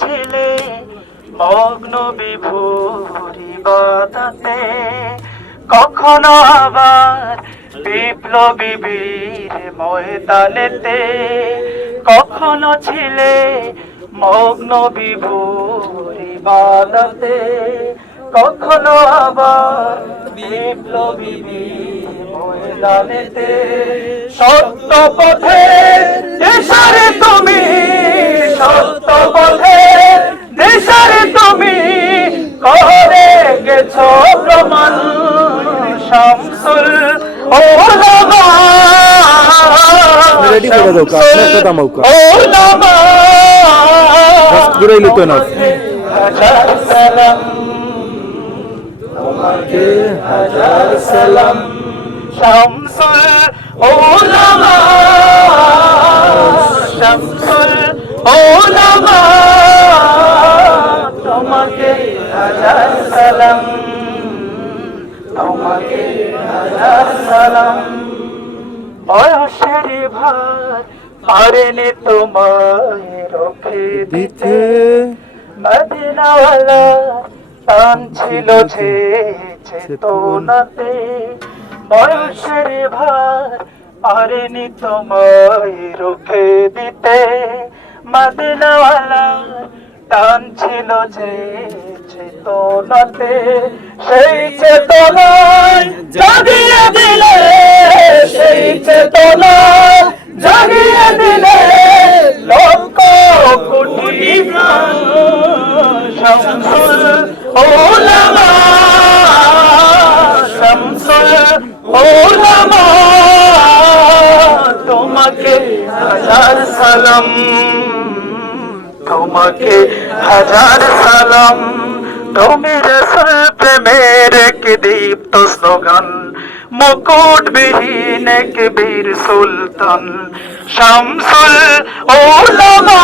ছিলে মগ্ন বিভোর ইবাদতে, কখনো আবার বিপ্লবী বীর ময়দানেতে, কখনো ছিলে মগ্ন বিভোর ইবাদতে, কখনো আবার বিপ্লবী বীর ময়দানেতে। সত্য পথে দেশারে তুমি, সত্য পথে দেশারে তুমি করে গেছো প্রমাণ। শামসুল উলামা, রেডি করে দাও কাছে একটা দামাও কা উলামা, বাস ঘুরে লিতো না। হাজার সালাম তোমাকে, হাজার সালাম। শামসুল উলামা, শামসুল উলামা, তোমাকে হাজার সালাম, তোমাকে হাজার সালাম। বয়সের ভার পারেনি তোমায় রক্ষে দিতে, মদিনাওয়ালা টান ছিল যে চেতনাতে। বয়সের ভার পারেনি তোমায় রক্ষে দিতে, মদিনাওয়ালা টান ছিল যে চেতনাতে। সেই চেতনায় জাগিয়ে দিলে, সেই চেতনায় জাগিয়ে দিলে লক্ষ কোটি প্রাণ। শামসুল উলামা, শামসুল উলামা, তোমাকে হাজার সালাম, তোমাকে হাজার সালাম। তুমি রাসূল প্রেমের এক দীপ্ত স্লোগান, মুকুটবিহীন এক বীর সুলতান। শামসুল উলামা,